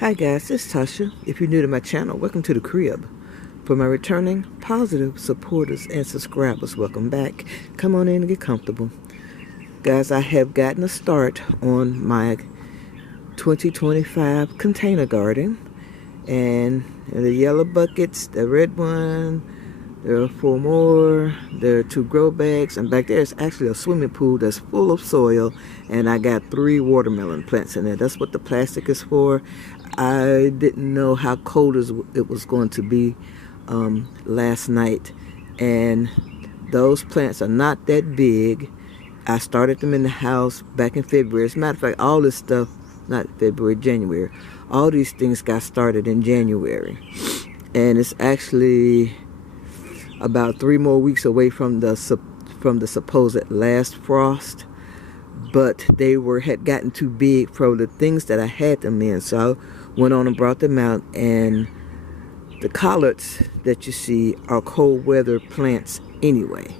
Hi guys, it's Tasha. If you're new to my channel, welcome to the crib. For my returning positive supporters and subscribers, welcome back. Come on in and get comfortable. Guys, I have gotten a start on my 2025 container garden. And the yellow buckets, the red one, there are 4 more. There are 2 grow bags, and back there is actually a swimming pool that's full of soil, and I got 3 watermelon plants in there. That's what the plastic is for. I didn't know how cold it was going to be last night, and those plants are not that big. I started them in the house back in February. As a matter of fact, all this stuff, not February, January, all these things got started in January, and it's actually about 3 more weeks away from the supposed last frost, but they had gotten too big for the things that I had them in, so I went on and brought them out. And the collards that you see are cold weather plants anyway,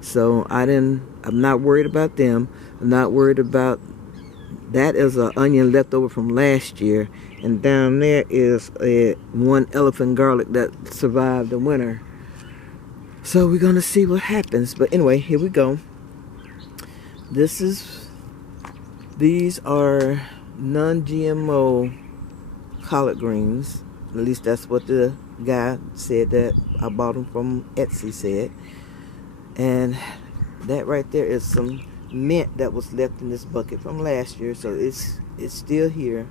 so I'm not worried about them. I'm not worried about that. Is an onion left over from last year, and down there is one elephant garlic that survived the winter. So we're gonna see what happens. But anyway, here we go. These are non-GMO collard greens. At least that's what the guy said that I bought them from Etsy said. And that right there is some mint that was left in this bucket from last year, so it's still here.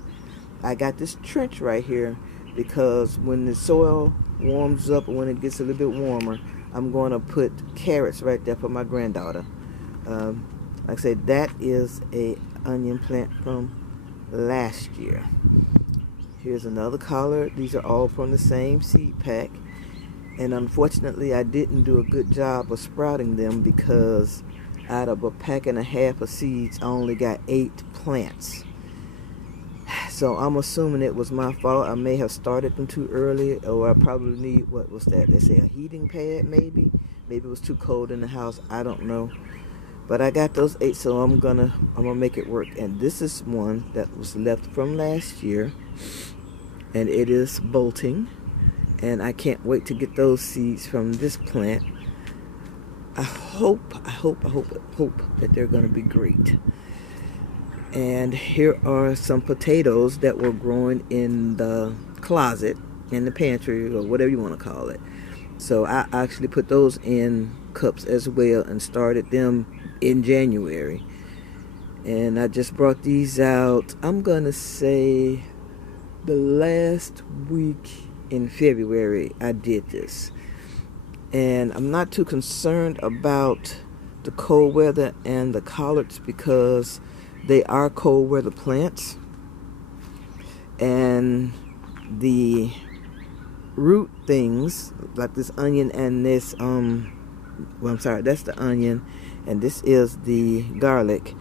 I got this trench right here because when the soil warms up, and when it gets a little bit warmer, I'm going to put carrots right there for my granddaughter. Like I said, that is a onion plant from last year. Here's another collard. These are all from the same seed pack, and unfortunately I didn't do a good job of sprouting them because out of a pack and a half of seeds I only got 8 plants. So I'm assuming it was my fault. I may have started them too early, or I probably need, what was that? They say a heating pad maybe? Maybe it was too cold in the house. I don't know. But I got those 8, so I'm gonna make it work. And this is one that was left from last year, and it is bolting. And I can't wait to get those seeds from this plant. I hope that they're gonna be great. And here are some potatoes that were growing in the closet, in the pantry, or whatever you want to call it. So I actually put those in cups as well and started them in January. And I just brought these out, I'm gonna say the last week in February I did this. And I'm not too concerned about the cold weather and the collards because they are cold weather plants, and the root things like this onion and this that's the onion and this is the garlic.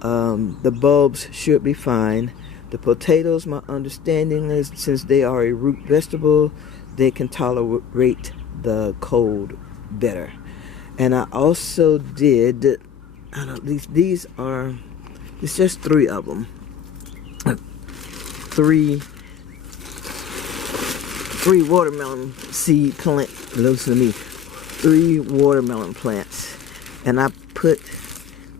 The bulbs should be fine. The potatoes, my understanding is, since they are a root vegetable, they can tolerate the cold better. And I also did, these are, it's just 3 of them. 3 watermelon seed plant. Listen to me. 3 watermelon plants, and I put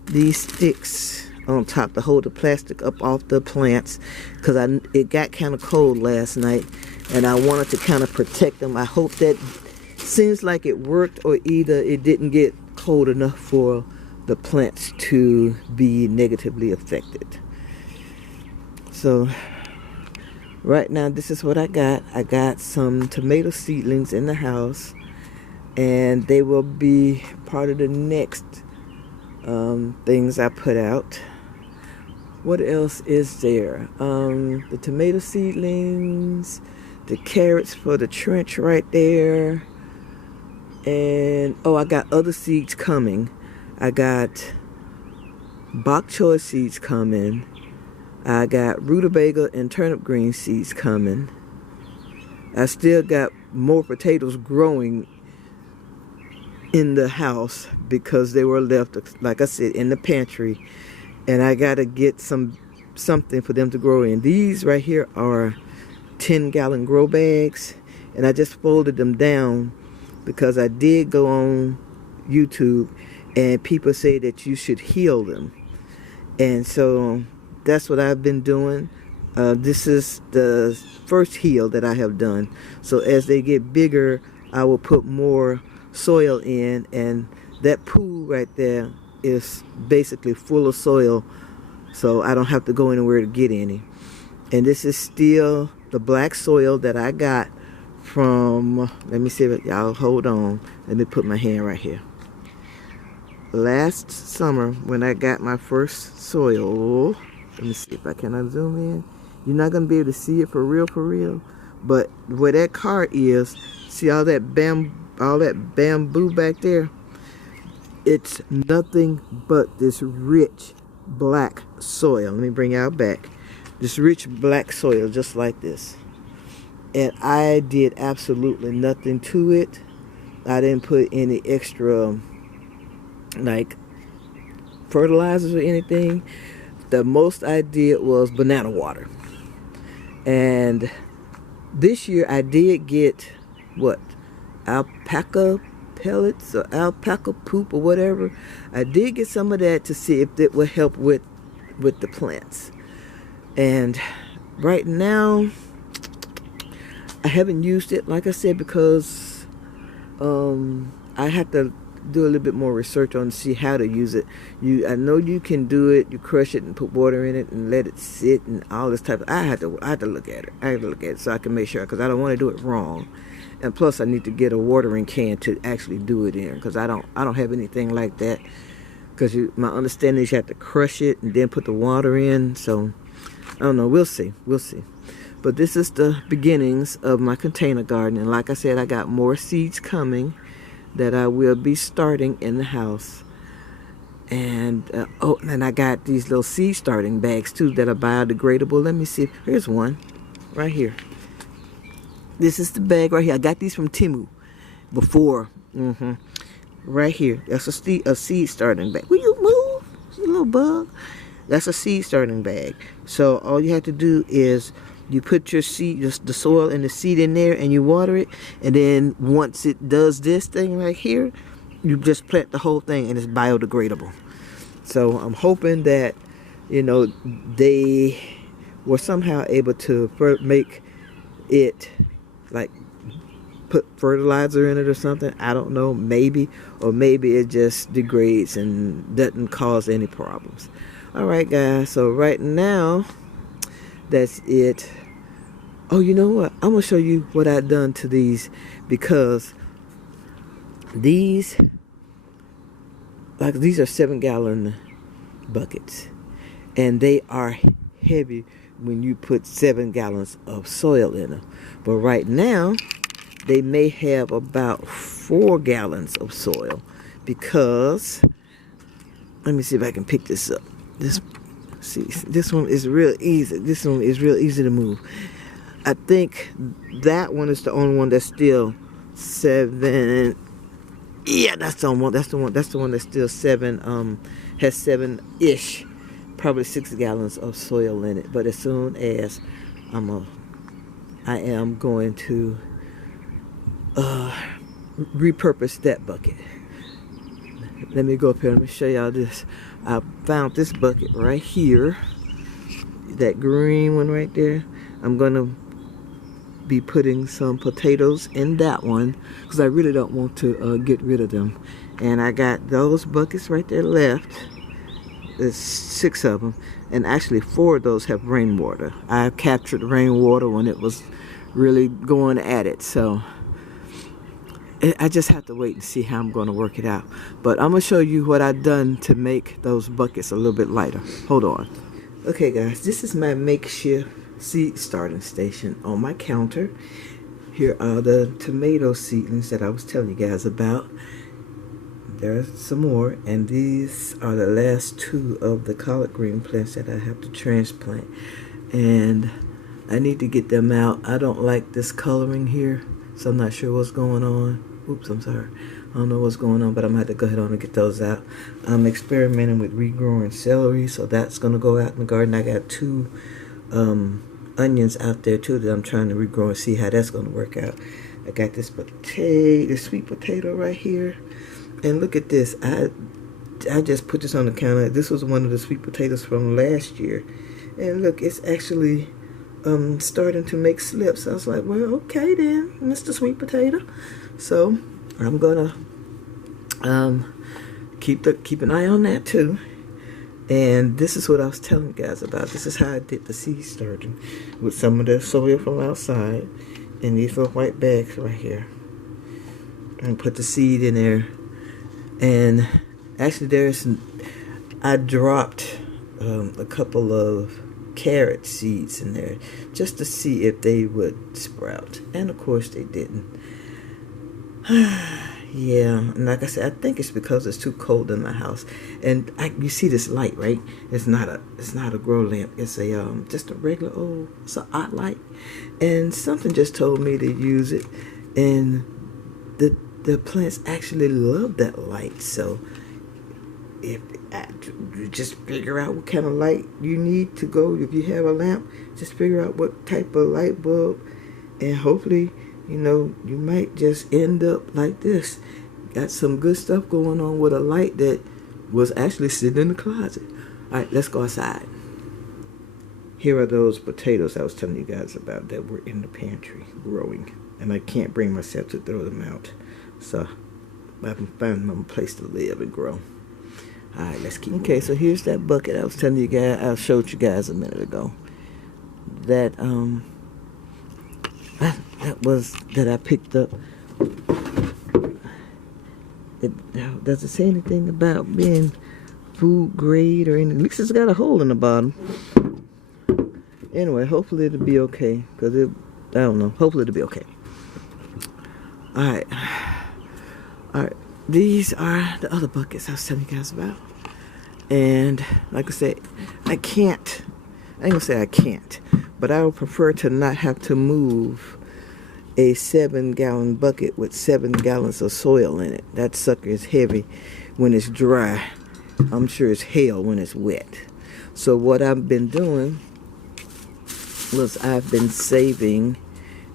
these sticks on top to hold the plastic up off the plants because it got kind of cold last night, and I wanted to kind of protect them. I hope that seems like it worked, or either it didn't get cold enough for the plants to be negatively affected. So right now this is what I got. I got some tomato seedlings in the house, and they will be part of the next things I put out. What else is there? The tomato seedlings, the carrots for the trench right there, and I got other seeds coming. I got bok choy seeds coming. I got rutabaga and turnip green seeds coming. I still got more potatoes growing in the house because they were left, like I said, in the pantry. And I got to get something for them to grow in. These right here are 10-gallon grow bags, and I just folded them down because I did go on YouTube and people say that you should heal them, and so that's what I've been doing. This is the first heel that I have done, so as they get bigger I will put more soil in, and that pool right there is basically full of soil, so I don't have to go anywhere to get any. And this is still the black soil that I got from, let me see if y'all hold on, let me put my hand right here. Last summer when I got my first soil, let me see if I can zoom in. You're not gonna be able to see it for real, but where that cart is, see all that bamboo back there? It's nothing but this rich black soil. Let me bring y'all back. This rich black soil, just like this. And I did absolutely nothing to it. I didn't put any extra like fertilizers or anything. The most I did was banana water. And this year I did get what, alpaca pellets or alpaca poop or whatever. I did get some of that to see if it would help with the plants. And right now I haven't used it, like I said, because I have to do a little bit more research on to see how to use it. I know you can do it. You crush it and put water in it and let it sit and all this type of. I had to look at it. I had to look at it so I can make sure, because I don't want to do it wrong. And plus, I need to get a watering can to actually do it in, because I don't have anything like that. Because my understanding is you have to crush it and then put the water in. So I don't know. We'll see. But this is the beginnings of my container garden, and like I said, I got more seeds coming that I will be starting in the house. And and I got these little seed starting bags too that are biodegradable. Let me see. Here's one right here. This is the bag right here. I got these from Temu before. Right here. That's a seed starting bag. Will you move, you little bug? That's a seed starting bag. So all you have to do is you put your seed, just the soil and the seed in there, and you water it. And then once it does this thing right here, you just plant the whole thing, and it's biodegradable. So I'm hoping that, they were somehow able to make it, like, put fertilizer in it or something. I don't know, maybe. Or maybe it just degrades and doesn't cause any problems. Alright guys, so right now, that's it. Oh, you know what? I'm going to show you what I've done to these, because these are 7-gallon buckets, and they are heavy when you put 7 gallons of soil in them. But right now, they may have about 4 gallons of soil, because, let me see if I can pick this up. This one is real easy. This one is real easy to move. I think that one is the only one that's still 7. Yeah, that's the one. That's the one that's still 7. Has 7-ish, probably 6 gallons of soil in it. But as soon as I am going to repurpose that bucket. Let me go up here. Let me show y'all this. I found this bucket right here. That green one right there. I'm gonna be putting some potatoes in that one, because I really don't want to get rid of them. And I got those buckets right there left. There's 6 of them, and actually 4 of those have rainwater. I captured rainwater when it was really going at it, so I just have to wait and see how I'm going to work it out. But I'm going to show you what I've done to make those buckets a little bit lighter. Hold on. Okay guys, this is my makeshift seed starting station on my counter. Here are the tomato seedlings that I was telling you guys about. There's some more, and these are the last 2 of the collard green plants that I have to transplant, and I need to get them out. I don't like this coloring here, so I'm not sure what's going on. Oops, I'm sorry. I don't know what's going on, but I'm going to have to go ahead on and get those out. I'm experimenting with regrowing celery, so that's going to go out in the garden. I got 2 onions out there too that I'm trying to regrow and see how that's going to work out. I got this potato, this sweet potato right here, and look at this. I just put this on the counter. This was one of the sweet potatoes from last year, and look, it's actually starting to make slips. I was like, well, okay then, Mr. Sweet Potato. So I'm gonna keep an eye on that too. And this is what I was telling you guys about. This is how I did the seed starting with some of the soil from outside in these little white bags right here, and put the seed in there. And actually, I dropped a couple of carrot seeds in there just to see if they would sprout, and of course they didn't. Yeah, and like I said, I think it's because it's too cold in my house. And you see this light, right? It's not a grow lamp. It's a just a regular old, it's an odd light. And something just told me to use it, and the plants actually love that light. So if you just figure out what kind of light you need to go, if you have a lamp, just figure out what type of light bulb, and hopefully, you know, you might just end up like this. Got some good stuff going on with a light that was actually sitting in the closet. All right, let's go outside. Here are those potatoes I was telling you guys about that were in the pantry growing, and I can't bring myself to throw them out. So I can find them a place to live and grow. All right, let's keep moving. So here's that bucket I was telling you guys, I showed you guys a minute ago. That that I picked up. Does it say anything about being food grade or anything? At least it's got a hole in the bottom. Anyway, hopefully it'll be okay. I don't know. Hopefully it'll be okay. Alright. These are the other buckets I was telling you guys about. And like I said, I ain't gonna say I can't, but I would prefer to not have to move a 7-gallon bucket with 7 gallons of soil in it. That sucker is heavy when it's dry. I'm sure it's hell when it's wet. So what I've been doing was I've been saving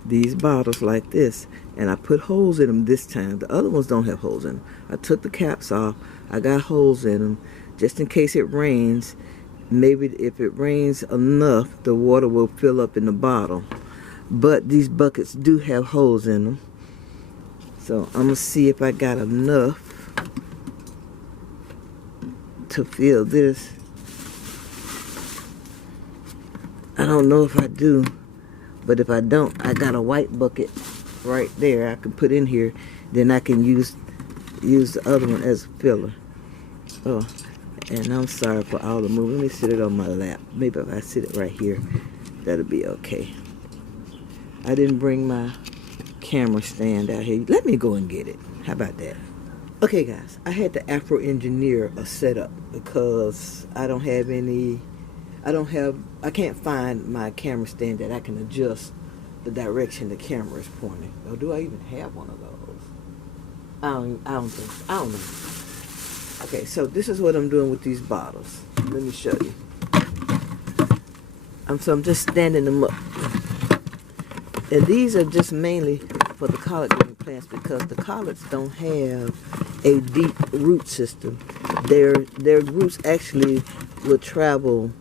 these bottles like this, and I put holes in them this time. The other ones don't have holes in them. I took the caps off. I got holes in them just in case it rains. Maybe if it rains enough, the water will fill up in the bottle. But these buckets do have holes in them. So I'm going to see if I got enough to fill this. I don't know if I do. But if I don't, I got a white bucket right there I can put in here. Then I can use the other one as a filler. Oh, and I'm sorry for all the moving. Let me sit it on my lap. Maybe if I sit it right here, that'll be okay. I didn't bring my camera stand out here. Let me go and get it. How about that? Okay, guys. I had to Afro-engineer a setup because I can't find my camera stand that I can adjust the direction the camera is pointing. Or do I even have one of those? I don't know. Okay, so this is what I'm doing with these bottles. Let me show you. So I'm just standing them up. And these are just mainly for the collard green plants because the collards don't have a deep root system. Their roots actually will travel,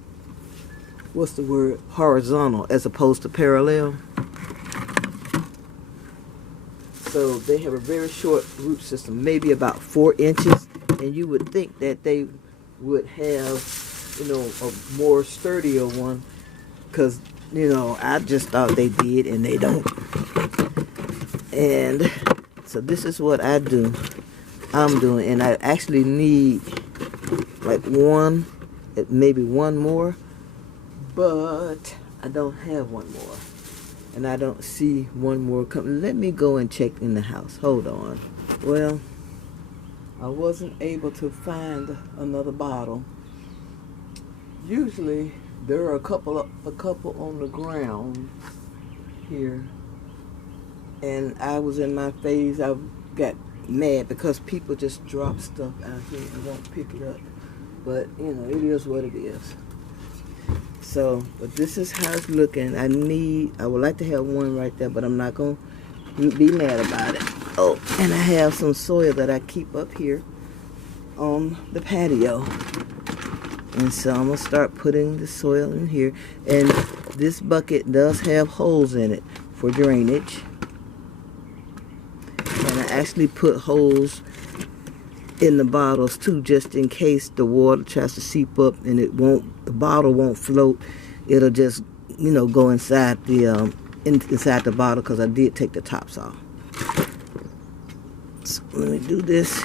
what's the word, horizontal as opposed to parallel. So they have a very short root system, maybe about 4 inches. And you would think that they would have, you know, a more sturdier one because, you know, I just thought they did, and they don't. And so this is what I'm doing, and I actually need like maybe one more, but I don't have one more, and I don't see one more coming. Let me go and check in the house. Hold on. Well, I wasn't able to find another bottle. Usually there are a couple on the ground here, and I was in my phase. I got mad because people just drop stuff out here and won't pick it up. But you know, it is what it is. So, but this is how it's looking. I would like to have one right there, but I'm not going to be mad about it. Oh, and I have some soil that I keep up here on the patio. And so I'm going to start putting the soil in here. And this bucket does have holes in it for drainage. And I actually put holes in the bottles too, just in case the water tries to seep up and the bottle won't float. It'll just, go inside inside the bottle, because I did take the tops off. So let me do this.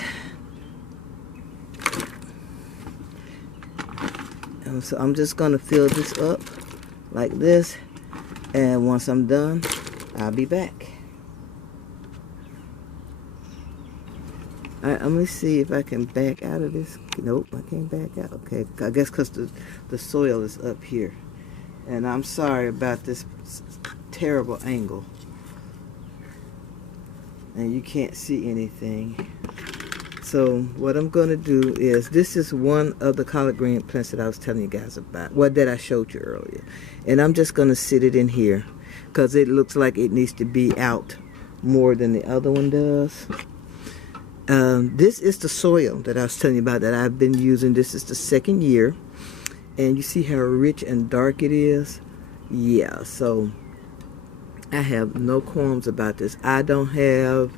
And so I'm just gonna fill this up like this, and once I'm done, I'll be back. Alright, let me see if I can back out of this. Nope, I can't back out. Okay, I guess because the soil is up here. And I'm sorry about this terrible angle. And you can't see anything. So what I'm going to do is, this is one of the collard green plants that I was telling you guys about. Well, that I showed you earlier. And I'm just going to sit it in here, because it looks like it needs to be out more than the other one does. This is the soil that I was telling you about that I've been using. This is the second year. And you see how rich and dark it is? Yeah, so I have no qualms about this. I don't have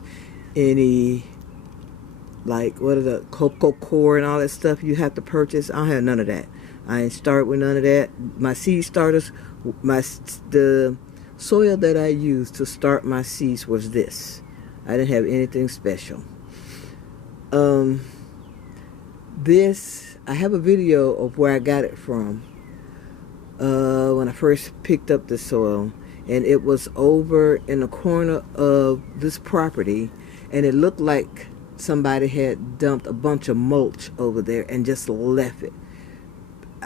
any, like, what are the cocoa core and all that stuff you have to purchase. I don't have none of that. I ain't start with none of that. My seed starters, the soil that I used to start my seeds was this. I didn't have anything special. I have a video of where I got it from when I first picked up the soil, and it was over in the corner of this property, and it looked like somebody had dumped a bunch of mulch over there and just left it.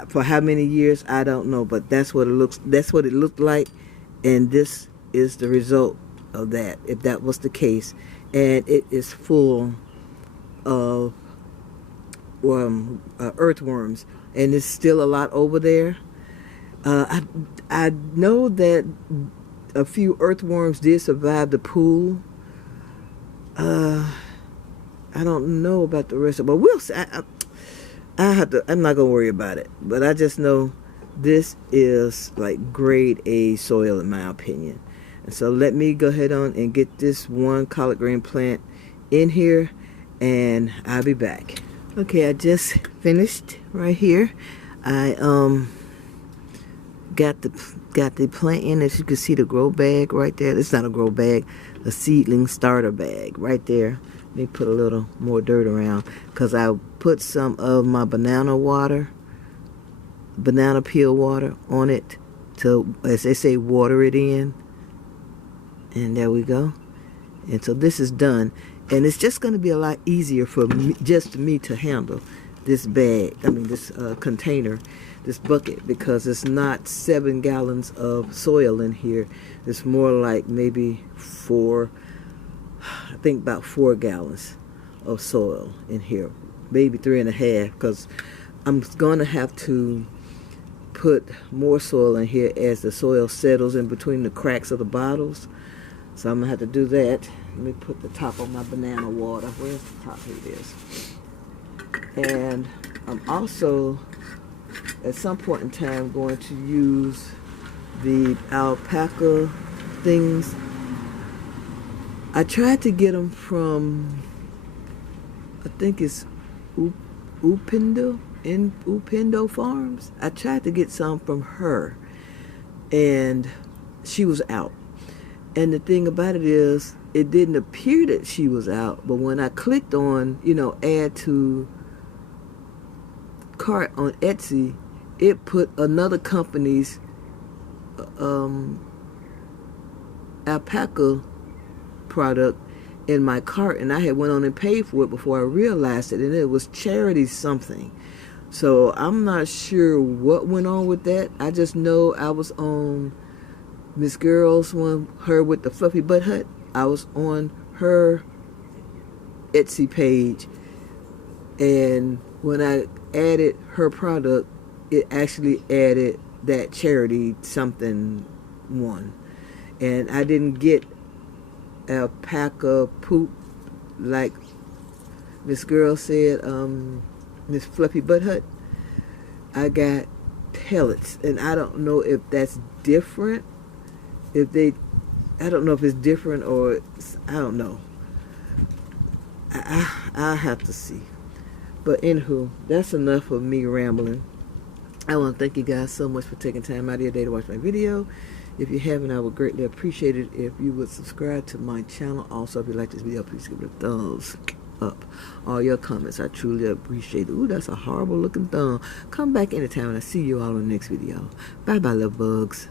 For how many years, I don't know, but that's what it looked like, and this is the result of that, if that was the case. And it is full of earthworms, and there's still a lot over there. I know that a few earthworms did survive the pool. I don't know about the rest of it, but we'll see. I'm not gonna worry about it, but I just know this is like grade A soil in my opinion. And so let me go ahead on and get this one collard green plant in here, and I'll be back. Okay, I just finished right here. I got the plant in. As you can see, the grow bag right there. It's not a grow bag, a seedling starter bag right there. Let me put a little more dirt around, because I put some of my banana peel water on it to, as they say, water it in. And there we go. And so this is done. And it's just going to be a lot easier for me, just me to handle this bag, this container, this bucket, because it's not 7 gallons of soil in here. It's more like maybe about 4 gallons of soil in here, maybe 3.5, because I'm going to have to put more soil in here as the soil settles in between the cracks of the bottles. So I'm going to have to do that. Let me put the top on my banana water. Where's the top? Here it is. And I'm also, at some point in time, going to use the alpaca things. I tried to get them from, I think it's Upindo Farms. I tried to get some from her, and she was out. And the thing about it is, it didn't appear that she was out, but when I clicked on, add to cart on Etsy, it put another company's alpaca product in my cart, and I had went on and paid for it before I realized it, and it was charity something. So I'm not sure what went on with that. I just know I was on Miss Girl's one, her with the fluffy butt hut. I was on her Etsy page, and when I added her product, it actually added that charity something one. And I didn't get a pack of poop like Miss Girl said, Miss Fluffy Butt Hut. I got pellets, and I don't know if that's different. I don't know if it's different or I don't know. I'll have to see. But anywho, that's enough of me rambling. I want to thank you guys so much for taking time out of your day to watch my video. If you haven't, I would greatly appreciate it if you would subscribe to my channel. Also, if you like this video, please give it a thumbs up. All your comments, I truly appreciate it. Ooh, that's a horrible looking thumb. Come back anytime and I'll see you all in the next video. Bye bye, little bugs.